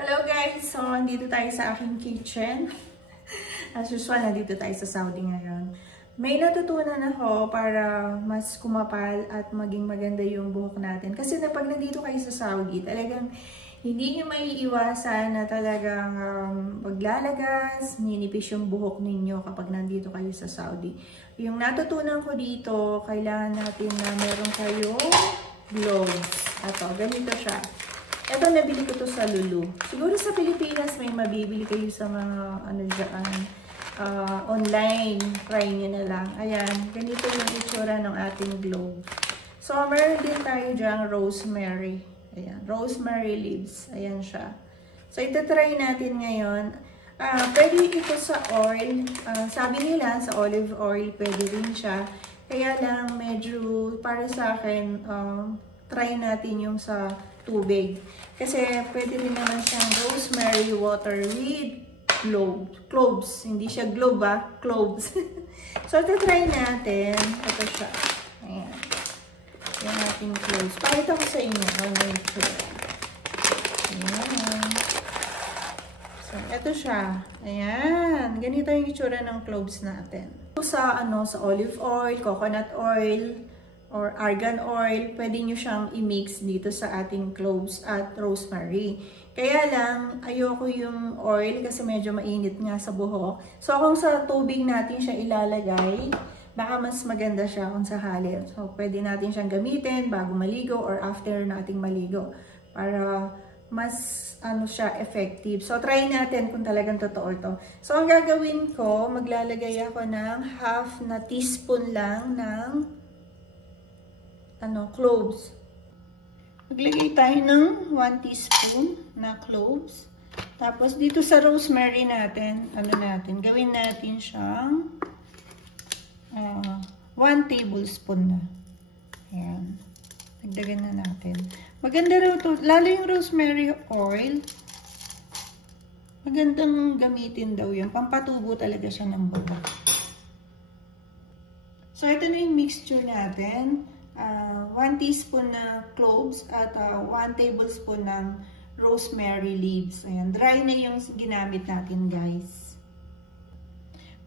Hello guys! So, andito tayo sa aking kitchen. As usual, nandito tayo sa Saudi ngayon. May natutunan ako para mas kumapal at maging maganda yung buhok natin. Kasi pag nandito kayo sa Saudi, talagang hindi nyo maiiwasan na talagang maglalagas, ninipis yung buhok ninyo kapag nandito kayo sa Saudi. Yung natutunan ko dito, kailangan natin na meron kayong gloves. Ito, ganito siya. Ito, nabili ko to sa Lulu. Siguro sa Pilipinas may mabibili kayo sa mga online. Try nyo na lang. Ayan, ganito yung itsura ng ating globe. So, meron din tayo dyan rosemary. Ayan, rosemary leaves. Ayan siya. So, ito try natin ngayon. Pwede ito sa oil. Sabi nila sa olive oil pwede rin siya. Kaya lang medyo para sa akin, try natin yung sa tubig. Kasi pwede rin naman siyang rosemary water with cloves. Hindi siya globe cloves. So, ito try natin. Ito siya. Ayan. Yung ating cloves. Pakita ko sa inyo. Ayan. So, ito siya. Ayan. Ganito yung itsura ng cloves natin. Sa olive oil, coconut oil, or argan oil, pwede nyo siyang i-mix dito sa ating cloves at rosemary. Kaya lang, ayoko yung oil kasi medyo mainit nga sa buhok. So, kung sa tubig natin siya ilalagay, baka mas maganda siya kung sa halin. So, pwede natin siyang gamitin bago maligo or after nating maligo para mas siya effective. So, try natin kung talagang totoo ito. So, ang gagawin ko, maglalagay ako ng half na teaspoon lang ng cloves. Maglagay tayo ng 1 teaspoon na cloves. Tapos dito sa rosemary natin, gawin natin siyang 1 tablespoon na. Ayan. Dagdagan na natin. Maganda raw to, lalo yung rosemary oil. Magandang gamitin daw yun. Pampatubo talaga siya ng buhok. So, ito na yung mixture natin. 1 teaspoon na cloves at 1 tablespoon ng rosemary leaves. Ayan, dry na yung ginamit natin, guys.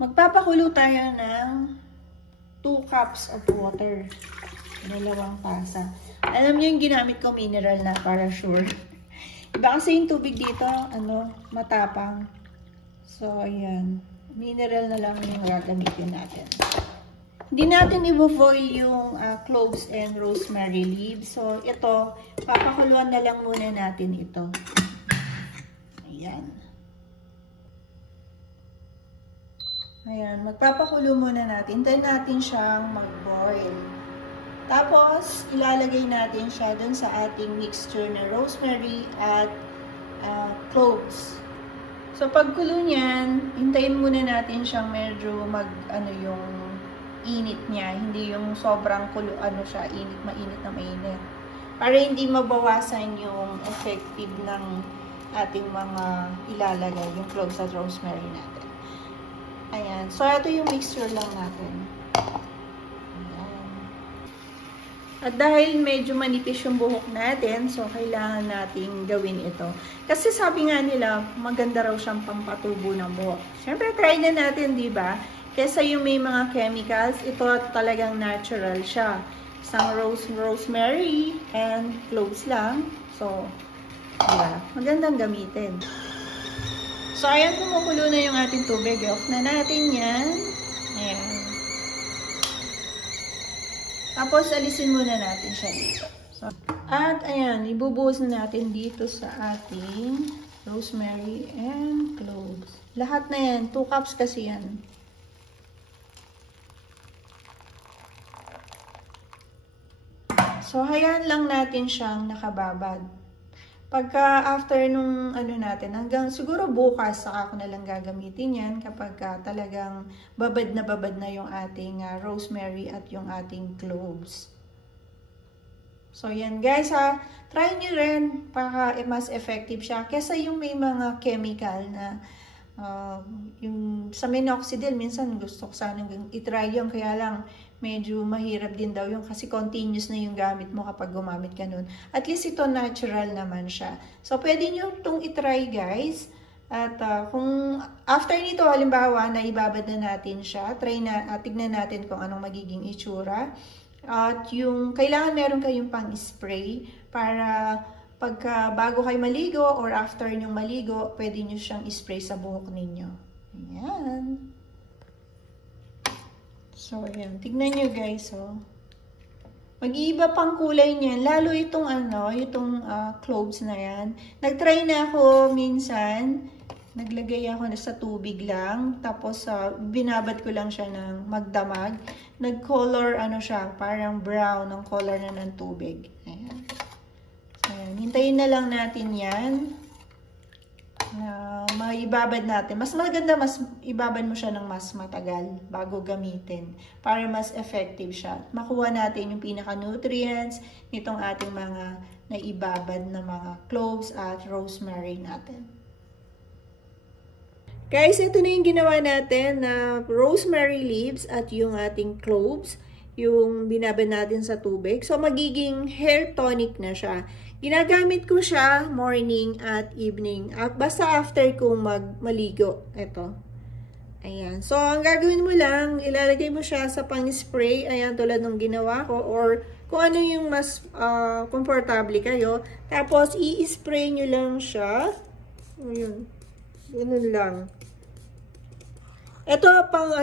Magpapakulo tayo ng 2 cups of water. 2 pasa. Alam niyo yung ginamit ko, mineral na para sure. Iba kasi yung tubig dito, matapang. So, ayan. Mineral na lang yung gagamitin natin. Hindi natin i-boil yung cloves and rosemary leaves. So, ito, papakuluan na lang muna natin ito. Ayan. Ayan, magpapakulo muna natin. Hintayin natin siyang mag-boil. Tapos, ilalagay natin siya dun sa ating mixture na rosemary at cloves. So, pagkulo niyan, hintayin muna natin siyang medyo yung init niya, hindi yung sobrang mainit na mainit. Para hindi mabawasan yung effective ng ating mga ilalagay, yung cloves at rosemary natin. Ayan. So, ito yung mixture lang natin. Ayan. At dahil medyo manipis yung buhok natin, so kailangan nating gawin ito. Kasi sabi nga nila, maganda raw siyang pampatubo ng buhok. Siyempre, try na natin, di ba? Kesa yung may mga chemicals, ito talagang natural siya. Isang rosemary and cloves lang. So, diba? Magandang gamitin. So, ayan, kumukulo na yung ating tubig. Off na natin yan. Ayan. Tapos, alisin muna natin siya dito. So, at, ayan, ibubuhos na natin dito sa ating rosemary and cloves. Lahat na yan. 2 cups kasi yan. So, hayaan lang natin siyang nakababad. Pagka after nung natin, hanggang siguro bukas, saka ako na lang gagamitin yan kapag talagang babad na yung ating rosemary at yung ating cloves. So, yan guys Try nyo rin para mas effective siya. Kesa yung may mga chemical na Yung sa minoxidil, minsan gusto ko sanang itry yung, kaya lang medyo mahirap din daw yung kasi continuous na yung gamit mo kapag gumamit ka nun. At least ito natural naman siya. So, pwede nyo itong itry guys. At kung after nito, halimbawa, na ibabad na natin siya, tignan natin kung anong magiging itsura. At yung, kailangan meron kayong pang-spray para pagka bago kayo maligo or after nyong maligo, pwede nyo siyang spray sa buhok ninyo. Ayan. So, ayan. Tignan nyo guys, oh. Mag-iiba pang kulay niyan. Lalo itong cloves na yan. Nag-try na ako minsan. Naglagay ako na sa tubig lang. Tapos, binabad ko lang siya ng magdamag. Nag-color, siya, parang brown ang color na ng tubig. Ayan. Ayan. Hintayin na lang natin yan. Maibabad natin. Mas maganda, mas ibabad mo siya ng mas matagal bago gamitin para mas effective siya. Makuha natin yung pinaka-nutrients nitong ating mga naibabad na mga cloves at rosemary natin. Guys, ito na yung ginawa natin na rosemary leaves at yung ating cloves, yung binabad natin sa tubig. So, magiging hair tonic na siya. Ginagamit ko siya morning at evening. Basta after kong maligo. Ito. Ayan. So, ang gagawin mo lang, ilalagay mo siya sa pang-spray. Ayan, tulad ng ginawa ko. Or kung ano yung mas komportable kayo. Tapos, i-spray nyo lang siya. Ayan. Ganun lang. Ito pang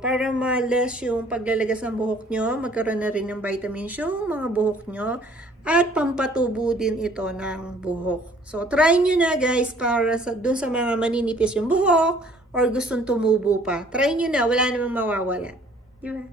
para ma-less yung paglalagas ng buhok nyo. Magkaroon na rin ng vitamins yung mga buhok nyo. At pampatubo din ito ng buhok. So, try nyo na guys para dun sa mga maninipis yung buhok or gustong tumubo pa. Try nyo na, wala namang mawawala. Diba?